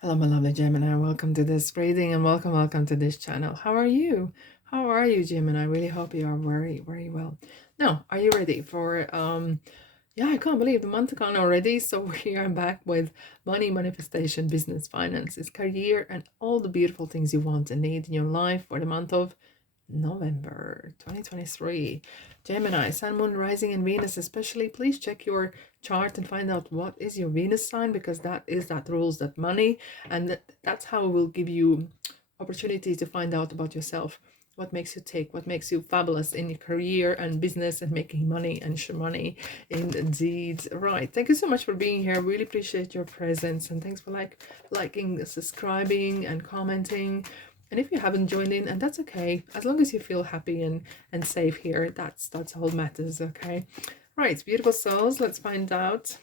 Hello, my lovely Gemini. Welcome to this reading and welcome to this channel. How are you? How are you, Gemini? I really hope you are very well. Now, are you ready for yeah, I can't believe the month gone already. So we are back with money, manifestation, business, finances, career, and all the beautiful things you want and need in your life for the month of November 2023. Gemini, Sun, Moon, Rising, and Venus especially. Please check your chart and find out what is your Venus sign, because that rules that money, and that's how it will give you opportunity to find out about yourself. What makes you tick, what makes you fabulous in your career and business and making money and show money indeed. Right. Thank you so much for being here. Really appreciate your presence, and thanks for liking, subscribing, and commenting. And if you haven't joined in, and that's okay, as long as you feel happy and safe here, that's all matters. Okay, right, beautiful souls, let's find out.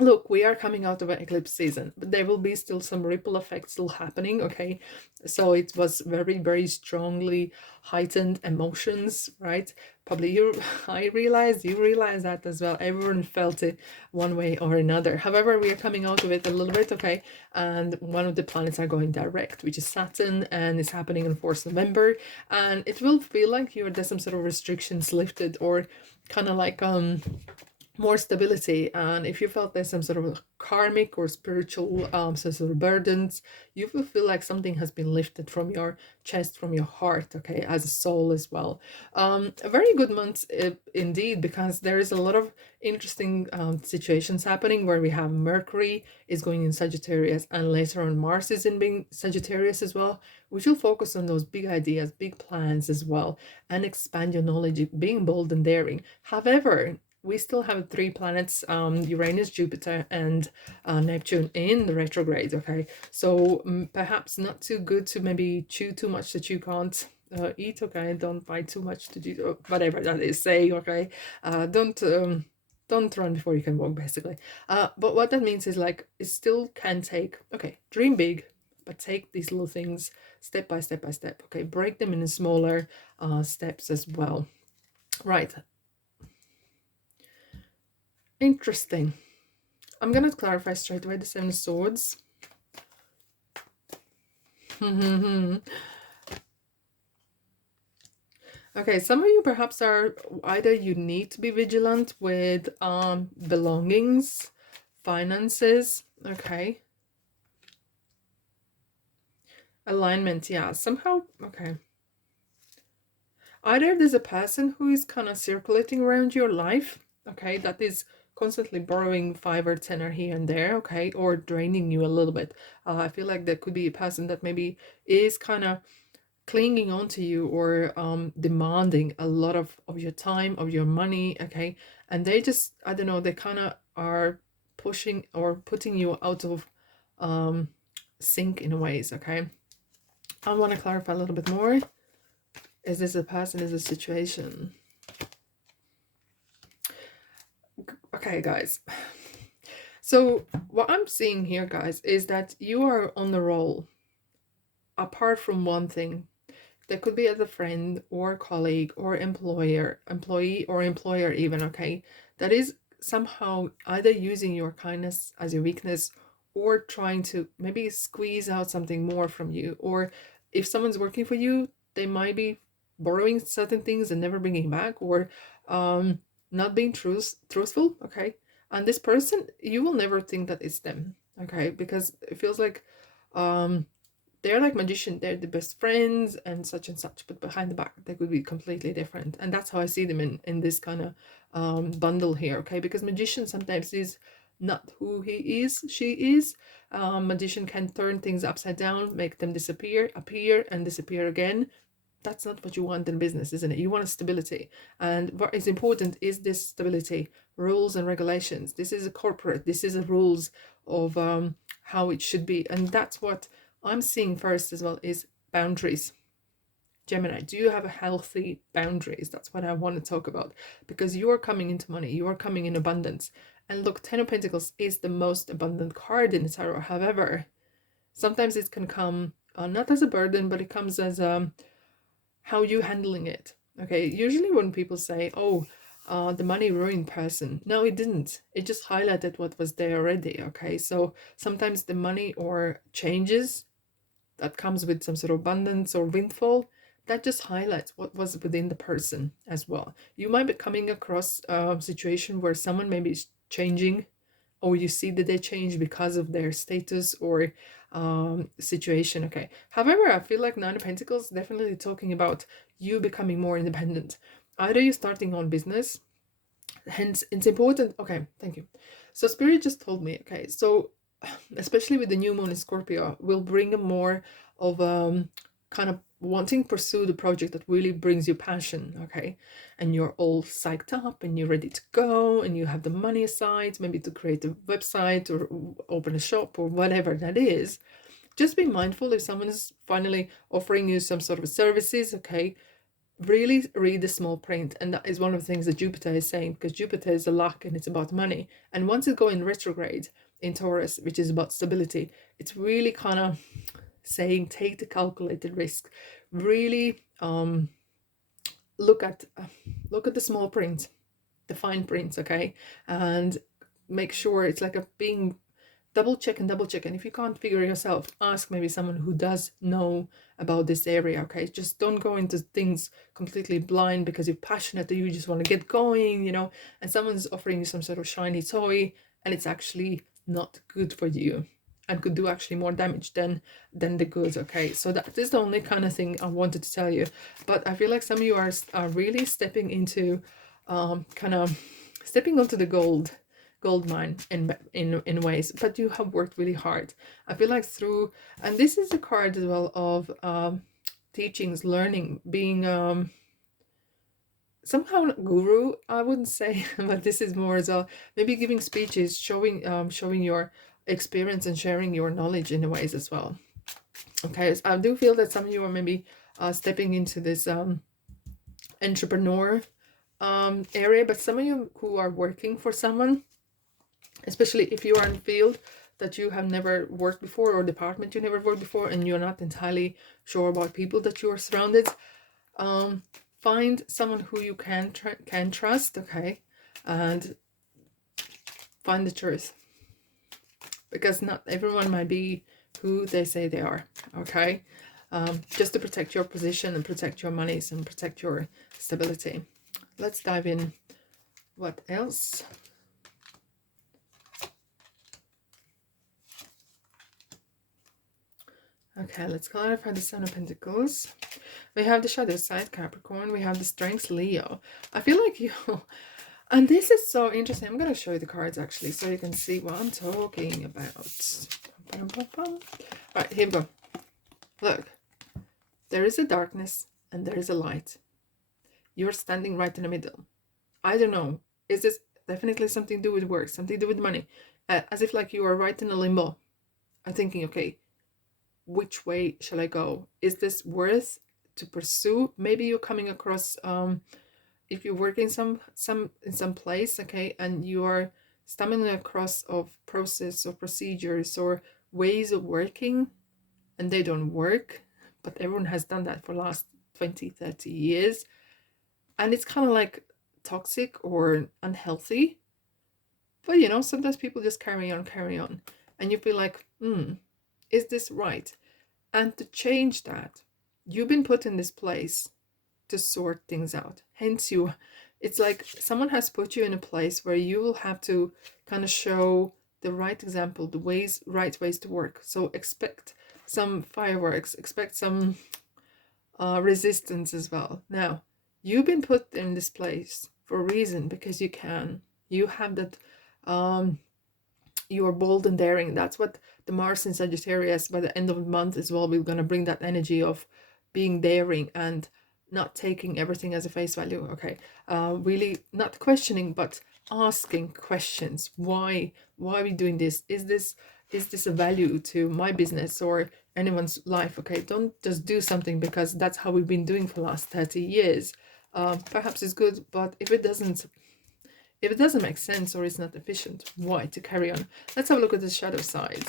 Look, we are coming out of an eclipse season, but there will be still some ripple effects still happening. Okay, so it was very strongly heightened emotions, right? Probably you realize that as well. Everyone felt it one way or another. However, we are coming out of it a little bit. Okay, and one of the planets are going direct, which is Saturn, and it's happening on 4th November, and it will feel like there's some sort of restrictions lifted, or kind of like more stability. And if you felt there's some sort of karmic or spiritual some sort of burdens, you will feel like something has been lifted from your chest, from your heart, okay, as a soul as well. A very good month indeed, because there is a lot of interesting situations happening, where we have Mercury is going in Sagittarius, and later on Mars is in being Sagittarius as well, which will focus on those big ideas, big plans as well, and expand your knowledge, being bold and daring. However, we still have three planets, Uranus, Jupiter, and Neptune in the retrograde. Okay, so perhaps not too good to maybe chew too much that you can't eat. Okay, don't buy too much to do whatever that is saying. Okay, don't run before you can walk, basically. But what that means is, like, it still can take. Okay, dream big, but take these little things step by step by step. Okay, break them into smaller steps as well. Right. Interesting. I'm gonna clarify straight away the Seven of Swords. Okay, some of you perhaps are either you need to be vigilant with belongings, finances, okay. Alignment, yeah, somehow, okay. Either there's a person who is kind of circulating around your life, okay, that is constantly borrowing 5 or 10 or here and there, okay, or draining you a little bit. I feel like there could be a person that maybe is kind of clinging on to you, or demanding a lot of your time, of your money, okay, and they just, I don't know, they kind of are pushing or putting you out of sync in ways. Okay, I want to clarify a little bit more. Is this a person, is a situation? Okay, guys, so what I'm seeing here, guys, is that you are on the roll. Apart from one thing, there could be as a friend or colleague or employee or employer even, okay, that is somehow either using your kindness as your weakness, or trying to maybe squeeze out something more from you. Or if someone's working for you, they might be borrowing certain things and never bringing back, or not being truthful, okay. And this person, you will never think that it's them, okay, because it feels like they're like magician, they're the best friends and such, but behind the back they could be completely different. And that's how I see them in this kind of bundle here, okay, because magician sometimes is not who he is, she is. Magician can turn things upside down, make them disappear, appear, and disappear again. That's not what you want in business, isn't it? You want a stability, and what is important is this stability, rules and regulations. This is a corporate, this is a rules of how it should be. And that's what I'm seeing first as well, is boundaries. Gemini, do you have a healthy boundaries? That's what I want to talk about, because you are coming into money, you are coming in abundance. And look, 10 of Pentacles is the most abundant card in the tarot. However, sometimes it can come not as a burden, but it comes as how you handling it. Okay, usually when people say, oh, the money ruined person. No, it didn't. It just highlighted what was there already. Okay, so sometimes the money or changes that comes with some sort of abundance or windfall, that just highlights what was within the person as well. You might be coming across a situation where someone maybe is changing, or you see that they change because of their status or situation. Okay, however, I feel like Nine of Pentacles definitely talking about you becoming more independent. Either you're starting on business, hence it's important. Okay, thank you. So Spirit just told me, okay, so especially with the new moon in Scorpio, will bring a more of kind of wanting to pursue the project that really brings you passion. Okay, and you're all psyched up and you're ready to go and you have the money aside, maybe to create a website or open a shop or whatever that is. Just be mindful if someone is finally offering you some sort of services. Okay, really read the small print. And that is one of the things that Jupiter is saying, because Jupiter is a luck and it's about money. And once it goes in retrograde in Taurus, which is about stability, it's really kind of saying take the calculated risk. Really look at the small print, the fine print. Okay, and make sure it's like a being double check. And if you can't figure it yourself, ask maybe someone who does know about this area. Okay, just don't go into things completely blind because you're passionate or you just want to get going, you know, and someone's offering you some sort of shiny toy and it's actually not good for you and could do actually more damage than the good. Okay, so that is the only kind of thing I wanted to tell you. But I feel like some of you are really stepping into kind of stepping onto the gold mine in ways, but you have worked really hard. I feel like through, and this is a card as well of teachings, learning, being somehow not guru, I wouldn't say, but this is more as a maybe giving speeches, showing your experience and sharing your knowledge in ways as well. Okay, so I do feel that some of you are maybe stepping into this entrepreneur area, but some of you who are working for someone, especially if you are in a field that you have never worked before or department you never worked before and you're not entirely sure about people that you are surrounded, find someone who you can trust. Okay, and find the truth, because not everyone might be who they say they are. Okay, just to protect your position and protect your monies and protect your stability. Let's dive in. What else? Okay, let's clarify the Seven of Pentacles. We have the shadow side, Capricorn. We have the strengths, Leo. I feel like you... And this is so interesting. I'm going to show you the cards, actually, so you can see what I'm talking about. Right, here we go. Look. There is a darkness and there is a light. You're standing right in the middle. I don't know. Is this definitely something to do with work, something to do with money? As if like you are right in a limbo. I'm thinking, okay, which way shall I go? Is this worth to pursue? Maybe you're coming across if you work in some place, okay, and you are stumbling across of process or procedures or ways of working and they don't work, but everyone has done that for the last 20-30 years and it's kind of like toxic or unhealthy. But you know, sometimes people just carry on and you feel like, is this right? And to change that, you've been put in this place to sort things out. Hence it's like someone has put you in a place where you will have to kind of show the right example, the right ways to work. So expect some fireworks, expect some resistance as well. Now, you've been put in this place for a reason, because you have that you are bold and daring. That's what the Mars in Sagittarius by the end of the month as well, we're going to bring that energy of being daring and not taking everything as a face value. Okay, really not questioning but asking questions. Why are we doing this? Is this a value to my business or anyone's life? Okay, don't just do something because that's how we've been doing for the last 30 years. Perhaps it's good, but if it doesn't make sense or it's not efficient, why to carry on? Let's have a look at the shadow side.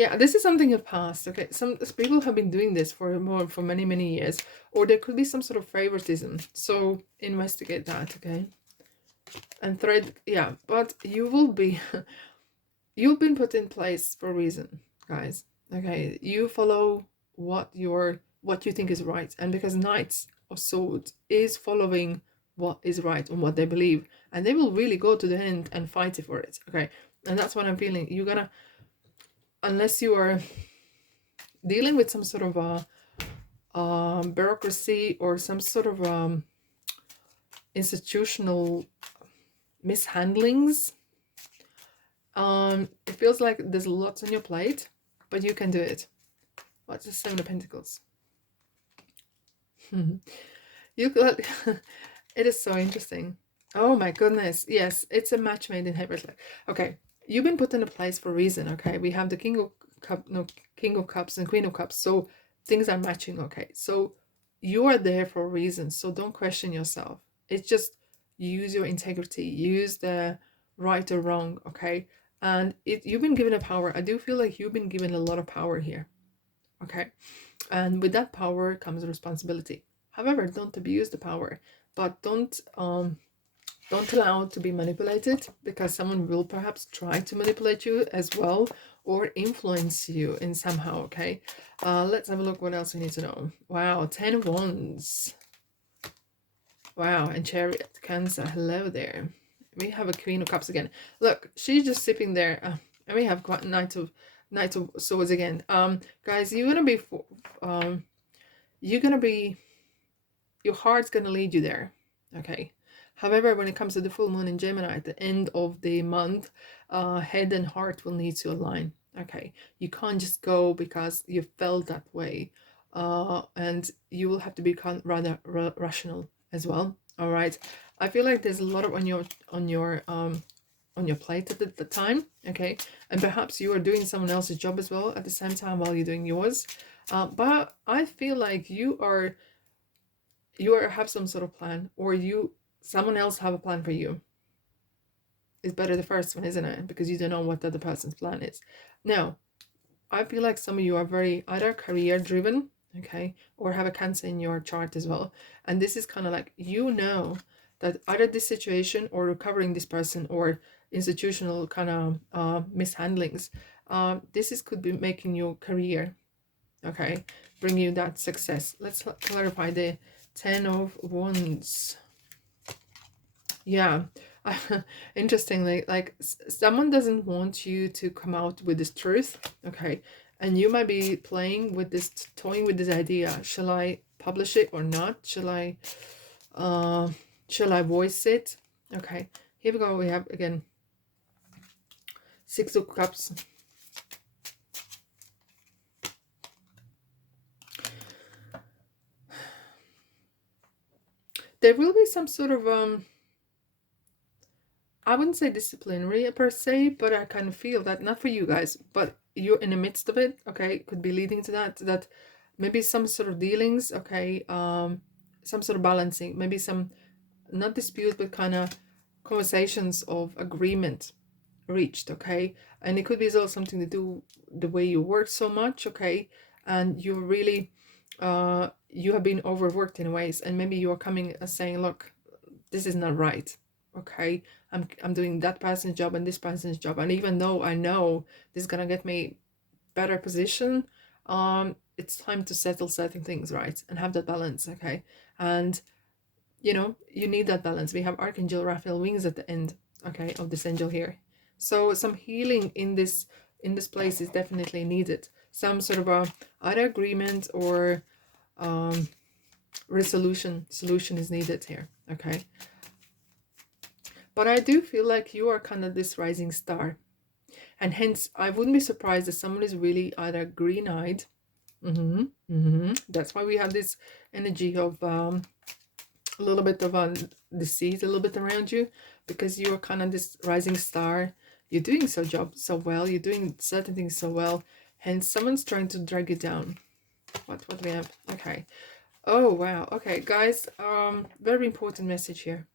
Yeah, this is something of past. Okay, some people have been doing this for many years, or there could be some sort of favoritism. So investigate that, okay? And thread, yeah, but you will be, you've been put in place for a reason, guys. Okay, you follow what you think is right, and because Knights of Swords is following what is right and what they believe, and they will really go to the end and fight for it. Okay, and that's what I'm feeling. You're gonna, unless you are dealing with some sort of bureaucracy or some sort of institutional mishandlings. It feels like there's lots on your plate, but you can do it. What's the Seven of Pentacles? You could. It is so interesting. Oh my goodness. Yes, it's a match made in heaven. Okay, you've been put in a place for a reason. Okay, we have the King of Cups and Queen of Cups. So things are matching. Okay, so you are there for a reason. So don't question yourself. It's just use your integrity. Use the right or wrong. Okay, and you've been given a power. I do feel like you've been given a lot of power here. Okay, and with that power comes responsibility. However, don't abuse the power, but don't allow it to be manipulated, because someone will perhaps try to manipulate you as well, or influence you in somehow. Okay, let's have a look what else we need to know. Wow, 10 of Wands. Wow, and Chariot, Cancer, hello there. We have a Queen of Cups again. Look, she's just sitting there, and we have Knight of Swords again. Guys, you're gonna be your heart's gonna lead you there. Okay, however, when it comes to the full moon in Gemini at the end of the month, head and heart will need to align. Okay, you can't just go because you felt that way, and you will have to be rather rational as well. All right, I feel like there's a lot of on your plate at the time. Okay, and perhaps you are doing someone else's job as well at the same time while you're doing yours. But I feel like you have some sort of plan, or someone else have a plan for you. It's better the first one, isn't it? Because you don't know what the other person's plan is. Now, I feel like some of you are very either career driven, okay, or have a Cancer in your chart as well. And this is kind of like, that either this situation or recovering this person or institutional kind of mishandlings, could be making your career, okay, bring you that success. Let's clarify the 10 of Wands. Yeah. Interestingly, like someone doesn't want you to come out with this truth, okay, and you might be toying with this idea. Shall I publish it or not? Shall I voice it? Okay, here we go. We have again Six of Cups. There will be some sort of I wouldn't say disciplinary per se, but I kind of feel that, not for you guys, but you're in the midst of it, okay, it could be leading to that maybe some sort of dealings, okay, some sort of balancing, maybe some, not dispute, but kind of conversations of agreement reached, okay, and it could be as well something to do the way you work so much, okay, and you really you have been overworked in ways, and maybe you are coming and saying, look, this is not right, okay, I'm doing that person's job and this person's job, and even though I know this is gonna get me better position, it's time to settle certain things, right, and have that balance, okay, and you need that balance. We have Archangel Raphael wings at the end, okay, of this angel here, so some healing in this place is definitely needed. Some sort of either agreement or solution is needed here, okay. But I do feel like you are kind of this rising star. And hence, I wouldn't be surprised if someone is really either green-eyed. That's why we have this energy of a little bit of deceit, a little bit around you. Because you're kind of this rising star. You're doing job so well. You're doing certain things so well. Hence, someone's trying to drag you down. What do we have? Okay. Oh, wow. Okay, guys. Very important message here.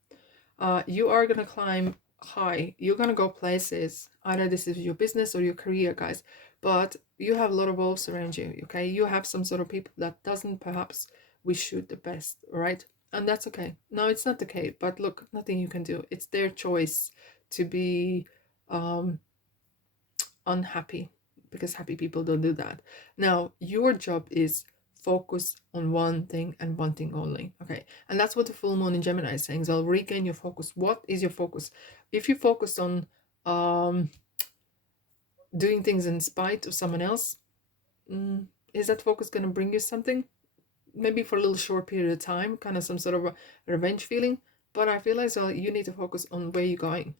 You are going to climb high. You're going to go places. Either this is your business or your career, guys. but you have a lot of wolves around you, okay? You have some sort of people that doesn't perhaps wish you the best, right? And that's okay. No, it's not okay, but look, nothing you can do. It's their choice to be um unhappy, because happy people don't do that. Now, your job is focus on one thing and one thing only, okay? And that's what the full moon in Gemini is saying. So regain your focus. What is your focus? If you focus on um doing things in spite of someone else, is that focus going to bring you something? Maybe for a little short period of time, kind of some sort of a revenge feeling. But I feel as well you need to focus on where you're going.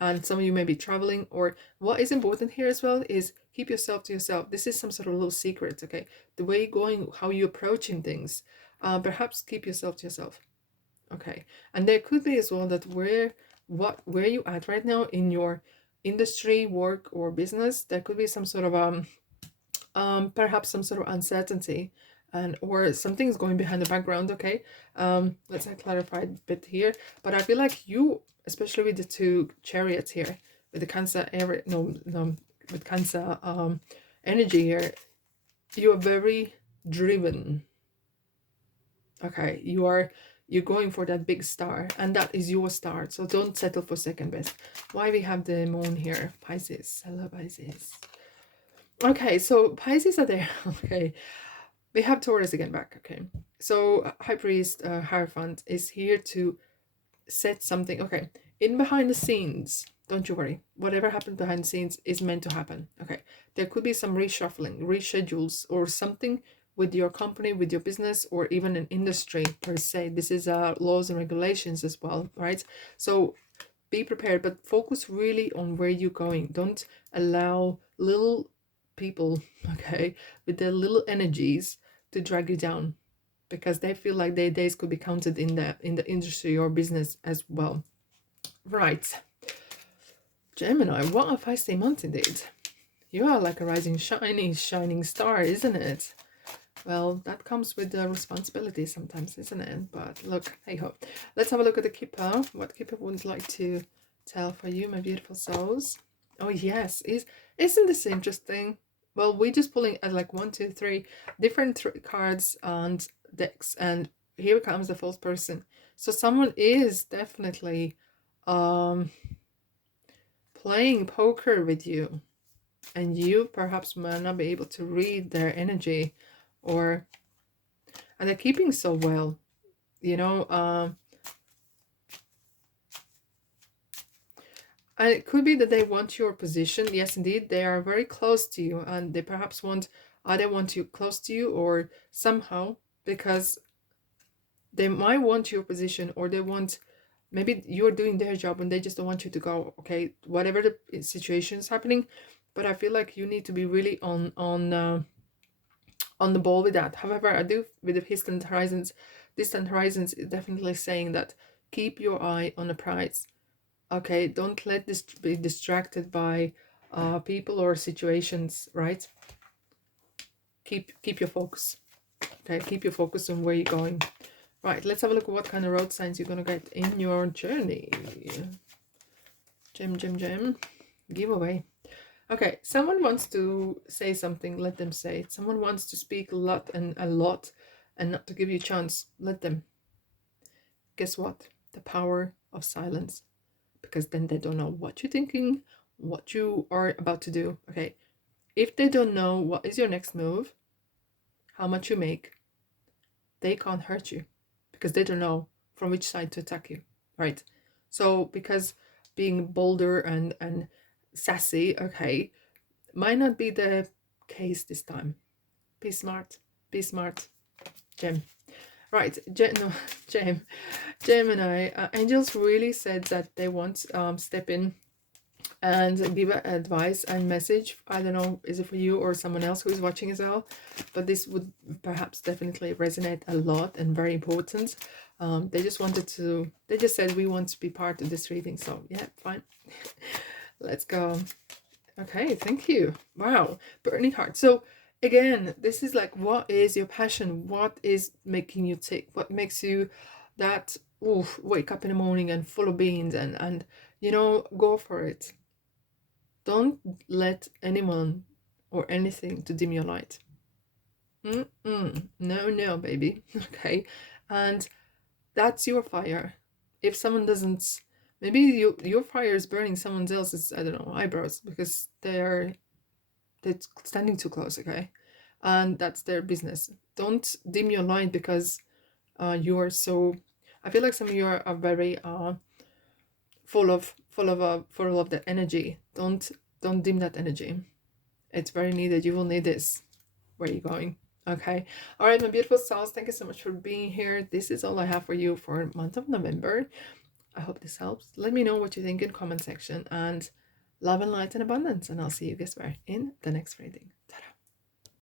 And some of you may be traveling, or what is important here as well is keep yourself to yourself. This is some sort of little secret, okay? The way you're going, how you're approaching things, perhaps keep yourself to yourself, okay? And there could be as well that where you at right now in your industry, work, or business, there could be some sort of perhaps some sort of uncertainty, and or something's going behind the background, okay? Let's clarify a bit here, but I feel like you, especially with the two chariots here, with the Cancer area, no, with Cancer energy here, you are very driven, okay? You're going for that big star, and that is your star, so don't settle for second best. Why we have the moon here? Pisces. Hello, Pisces. Okay, so Pisces are there. Okay, we have Taurus again back. Okay, so High Priest Hierophant is here to set something. Okay, in behind the scenes, don't you worry. Whatever happened behind the scenes is meant to happen. Okay, there could be some reshuffling, reschedules, or something with your company, with your business, or even an industry per se. This is laws and regulations as well, right? So be prepared, but focus really on where you're going. Don't allow little people, okay, with their little energies to drag you down, because they feel like their days could be counted in the industry or business as well. Right, Gemini, what a feisty month indeed. You are like a rising shining star, isn't it? Well, that comes with the responsibility sometimes, isn't it? But look, hey ho. Let's have a look at the Kipper. What Kipper would like to tell for you, my beautiful souls. Oh yes, isn't this interesting? Well, we're just pulling at like 1, 2, 3 different cards and decks, and here comes the false person. So someone is definitely playing poker with you, and you perhaps might not be able to read their energy, or and they're keeping so well, you know. And it could be that they want your position. Yes, indeed, they are very close to you, and they perhaps want either want you close to you or somehow, because they might want your position, or they want, maybe you're doing their job and they just don't want you to go, okay, whatever the situation is happening. But I feel like you need to be really on the ball with that. However, I do with the distant horizons is definitely saying that keep your eye on the prize. Okay, don't let this be distracted by people or situations, right? Keep your focus. Okay, keep your focus on where you're going. Right, let's have a look at what kind of road signs you're gonna get in your journey. Gem. Giveaway. Okay, someone wants to say something, let them say it. Someone wants to speak a lot and not to give you a chance, let them. Guess what? The power of silence. Because then they don't know what you're thinking, what you are about to do. Okay, if they don't know what is your next move, how much you make, they can't hurt you, because they don't know from which side to attack you, right? So because being bolder and sassy, okay, might not be the case this time. Be smart, Gem. Right, Gemini. Angels really said that they want step in and give advice and message. I don't know, is it for you or someone else who is watching as well? But this would perhaps definitely resonate a lot and very important. They just said we want to be part of this reading. So yeah, fine. Let's go. Okay, thank you. Wow, burning heart. So again, this is like, what is your passion? What is making you tick? What makes you that wake up in the morning and full of beans and go for it. Don't let anyone or anything to dim your light. No, no, baby. Okay. And that's your fire. If someone doesn't, maybe your fire is burning someone else's, I don't know, eyebrows because they're standing too close, okay? And that's their business. Don't dim your light because you are so. I feel like some of you are very full of that energy. Don't dim that energy. It's very needed. You will need this. Where are you going? Okay. All right, my beautiful souls. Thank you so much for being here. This is all I have for you for month of November. I hope this helps. Let me know what you think in comment section, and love and light and abundance. And I'll see you guys where in the next reading. Ta-da.